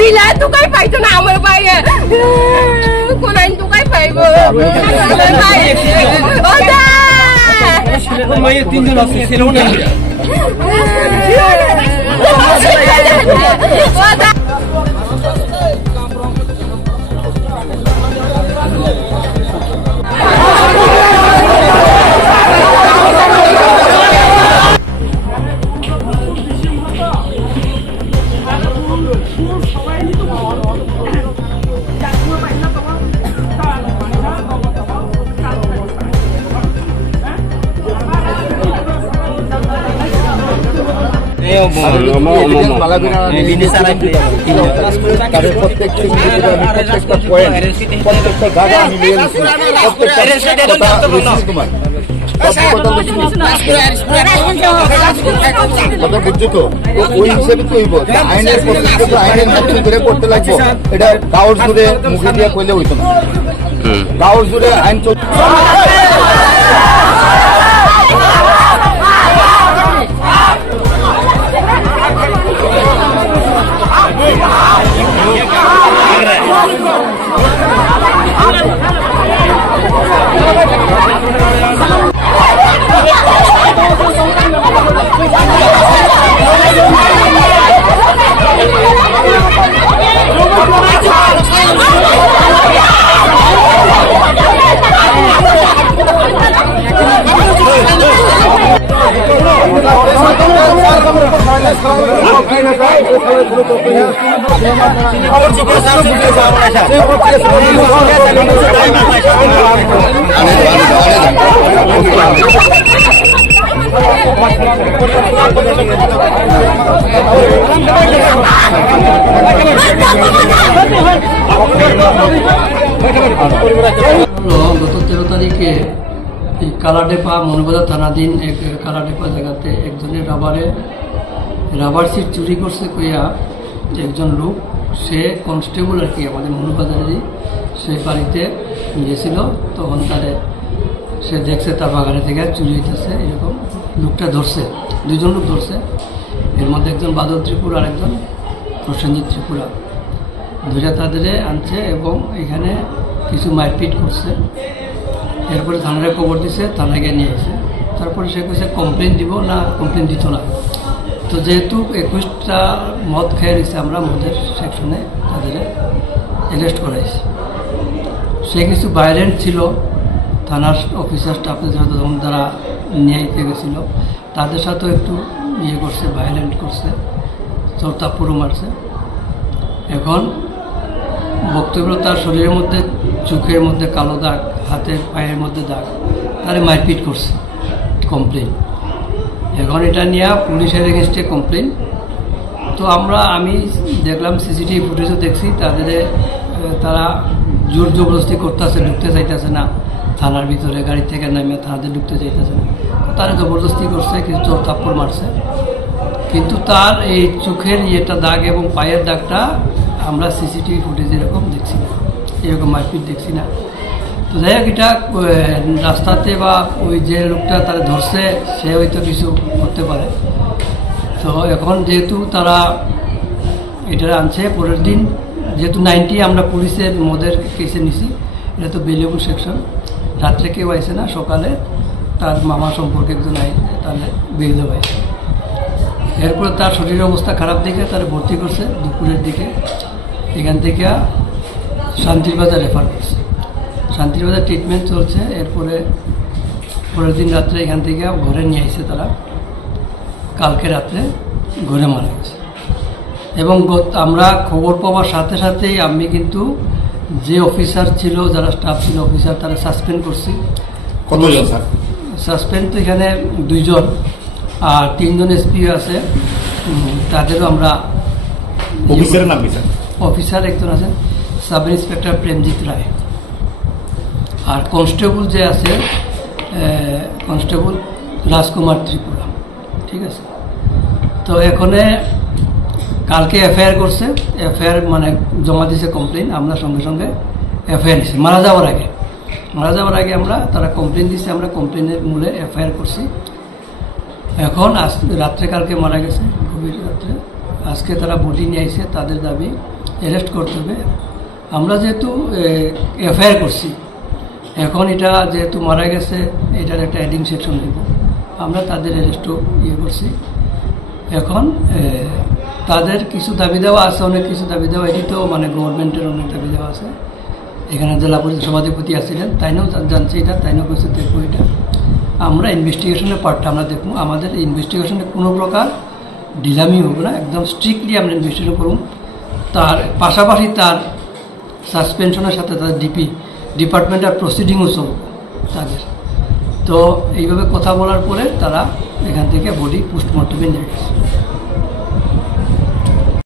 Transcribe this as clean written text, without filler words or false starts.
दिला तू काय पाहिजे ना आम्हाला पाहिजे कोणाने तू काय पाहिजे तीन जण বুঝছো তো ওই হিসেবে তো হইব আইনের আইনের মাধ্যমে করে করতে লাগবো এটা গাঁর জুড়ে মুখে দিয়ে কইলে হইতো না গাঁর জুড়ে আইন গত 13 তারিখে কালাডেপা মনোবাজার থানাধীন এক কালাডেপা জায়গাতে একজনের রাবার সিট চুরি করছে কইয়া একজন লোক সে কনস্টেবল আর কি আমাদের মনোবাজারেরই সে বাড়িতে গিয়েছিল তখন তারে সে দেখছে তার বাগানে থেকে চুরি হইতেছে এরকম লোকটা ধরছে দুইজন লোক ধরছে এর মধ্যে একজন বাদল ত্রিপুরা আর একজন প্রসেনজিৎ ত্রিপুরা ধরে তাদের আনছে এবং এখানে কিছু মারপিট করছে এরপরে থানায় খবর দিছে থানায় গিয়ে নিয়ে এসে তারপরে সে কইছে কমপ্লেন দিব না কমপ্লেন দিত না তো যেহেতু 21টা মদ খেয়ে নিচ্ছে আমরা মদের সেকশনে তাদের অ্যারেস্ট করাইছি সে কিছু ভায়োলেন্ট ছিল থানার অফিসার স্টাফদের যখন তারা নিয়ে গেছিল তাদের সাথেও একটু ইয়ে করছে ভায়োলেন্ট করছে চোরতাপুরও মারছে এখন বক্তব্য তার শরীরের মধ্যে চোখের মধ্যে কালো দাগ হাতের পায়ের মধ্যে দাগ তারে মারপিট করছে কমপ্লেন এখন এটা নিয়ে পুলিশের এগেনস্টে কমপ্লেন তো আমি দেখলাম সিসিটিভি ফুটেজও দেখছি তারা জোর জবরদস্তি করতেছে ঢুকতে চাইতেছে না থানার ভিতরে গাড়ি থেকে নামে থানাতে ঢুকতে চাইতেছে না তারা জবরদস্তি করছে কিছু চোর থাপ্পড় মারছে কিন্তু তার এই চোখের ইয়েটা দাগ এবং পায়ের দাগটা আমরা সিসিটিভি ফুটেজ এরকম দেখছি না এরকম মারপিট দেখছি না তো যাই হোক এটা রাস্তাতে বা ওই যে লোকটা তারা ধরছে সে হয়তো কিছু করতে পারে তো এখন যেহেতু তারা এটা আনছে পরের দিন যেহেতু 90 আমরা পুলিশের মদের কেসে নিছি এটা তো বেলেবল সেকশন রাত্রে কেউ আইসে না সকালে তার মামা সম্পর্কে একজন তাহলে বের দেওয়া এরপরে তার শরীরের অবস্থা খারাপ দেখে তারা ভর্তি করছে দুপুরের দিকে এখান থেকে শান্তির বাজার রেফার করছে শান্তির বাজার ট্রিটমেন্ট চলছে এরপরে পরের দিন রাত্রে এখান থেকে ঘরে নিয়ে আসছে তারা কালকে রাত্রে ঘরে মারা গেছে এবং আমরা খবর পাওয়ার সাথে সাথেই আমি কিন্তু যে অফিসার ছিল যারা স্টাফ ছিল অফিসার তারা সাসপেন্ড করছি সাসপেন্ড তো এখানে 2 জন আর 3 জন এসপি আছে তাদেরও আমরা অফিসারের নাম কি অফিসার একজন আছেন সাব ইন্সপেক্টর প্রেমজিৎ রায় আর কনস্টেবল যে আছে কনস্টেবল রাজকুমার ত্রিপুরা ঠিক আছে তো এখানে কালকে এফআইআর করছে এফআইআর মানে জমা দিয়েছে কমপ্লেন আমরা সঙ্গে সঙ্গে এফআইআর দিচ্ছি মারা যাওয়ার আগে আমরা তারা কমপ্লেন দিচ্ছে আমরা কমপ্লেনের মূলে এফআইআর করছি এখন রাত্রে কালকে মারা গেছে গভীর রাত্রে আজকে তারা বডি নিয়ে আইছে, তাদের দাবি অ্যারেস্ট করতে হবে। আমরা যেহেতু এফআইআর করছি, এখন এটা যেহেতু মারা গেছে এটার একটা অ্যাডিং সেকশন হইব, আমরা তাদের অ্যারেস্টও করছি। এখন তাদের কিছু দাবি দেওয়া আছে, অনেক কিছু দাবি দেওয়া, এটি তো মানে গভর্নমেন্টের অনেক দাবি দেওয়া আছে। এখানে জেলা পরিষদ সভাধিপতি আসছিলেন, তাইনও জানছে এটা, তাইনও কিছু দেখবো এটা। আমরা ইনভেস্টিগেশনের পার্টটা আমরা দেখবো, আমাদের ইনভেস্টিগেশনে কোনো প্রকার ঢিলামি হবে না, একদম স্ট্রিক্টলি আমরা ইনভেস্টিগেশন করুন। তার পাশাপাশি তার সাসপেনশনের সাথে তাদের ডিপার্টমেন্টাল প্রসিডিংও চলবে তাদের। তো এইভাবে কথা বলার পরে তারা এখান থেকে বডি পোস্টমর্টমে নিয়ে গেছে।